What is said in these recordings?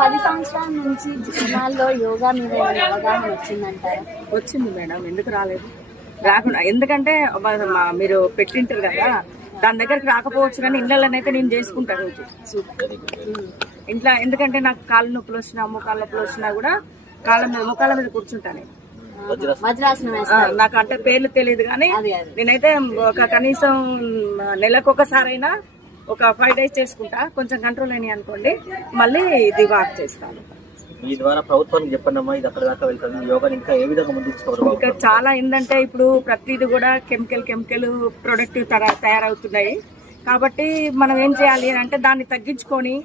10 సంవత్సరాల నుంచి జనాల్లో యోగా మీద ఏమైనా అవగాహన వచ్చిందంటారా? వచ్చింది మేడం, ఎందుకు రాలేదు? రాకుండా ఎందుకంటే మీరు పెట్టింటారు కదా, దాని దగ్గరికి రాకపోవచ్చు కానీ ఇళ్ళలోనైతే నేను చేసుకుంటాను రోజు ఇంట్లో. ఎందుకంటే నాకు కాళ్ళ నొప్పులు వచ్చినా మోకాళ్ళ నొప్పులు వచ్చినా కూడా మోకాళ్ళ మీద కూర్చుంటాను. వజ్రాసనం వేస్తారు. నాకు అంటే పేర్లు తెలియదు కానీ నేనైతే ఒక కనీసం నెలకు ఒకసారైనా ఒక 5 days చేసుకుంటా. కొంచెం కంట్రోల్ అయినాయి అనుకోండి మళ్ళీ ఇది వాక్ చేస్తాను. ఈ ద్వారా ప్రభుత్వానికి చెప్పండమ్మా, ఇది అక్కడ దాకా వెళ్తాను, యోగాని ఇంకా ఏ విధంగా ముందుకు తీసుకోవాలి? ఇంకా చాలా ఏంటంటే ఇప్పుడు ప్రతిది కూడా కెమికల్ ప్రొడక్ట్ తయారవుతున్నాయి. కాబట్టి మనం ఏం చేయాలి అంటే దాన్ని తగ్గించుకొని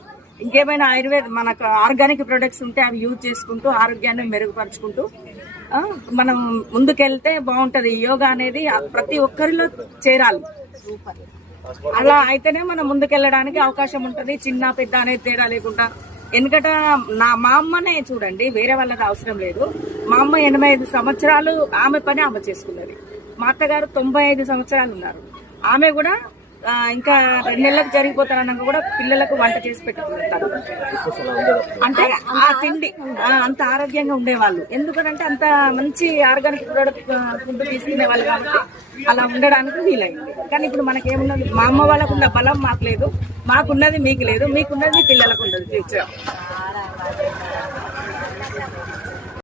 ఇంకేమైనా ఆయుర్వేద మనకు ఆర్గానిక్ ప్రొడక్ట్స్ ఉంటే అవి యూజ్ చేసుకుంటూ ఆరోగ్యాన్ని మెరుగుపరుచుకుంటూ మనం ముందుకెళ్తే బాగుంటది. యోగా అనేది ప్రతి ఒక్కరిలో చేరాలి. అలా అయితేనే మనం ముందుకెళ్ళడానికి అవకాశం ఉంటది. చిన్న పెద్ద అనేది తేడా లేకుండా. ఎందుకంటే మా అమ్మనే చూడండి, వేరే వాళ్ళకి అవసరం లేదు. మా అమ్మ 85 సంవత్సరాలు ఆమె పని ఆమె చేసుకున్నది. మా అత్తగారు 95 సంవత్సరాలు ఉన్నారు. ఆమె కూడా ఇంకా 2 నెలలకు జరిగిపోతారన్నాక కూడా పిల్లలకు వంట చేసి పెట్టుకుంటారు. అంటే ఆ తిండి అంత ఆరోగ్యంగా ఉండేవాళ్ళు. ఎందుకంటే అంత మంచి ఆర్గానిక్ ప్రోడక్ట్ ఫుడ్ తీసుకునే వాళ్ళు కాబట్టి అలా ఉండడానికి వీలైంది. కానీ ఇప్పుడు మనకేమున్నది, మా అమ్మ వాళ్ళకు ఉన్న బలం మాకు లేదు, మాకున్నది మీకు లేదు, మీకున్నది మీ పిల్లలకు ఉండదు ఫ్యూచర్.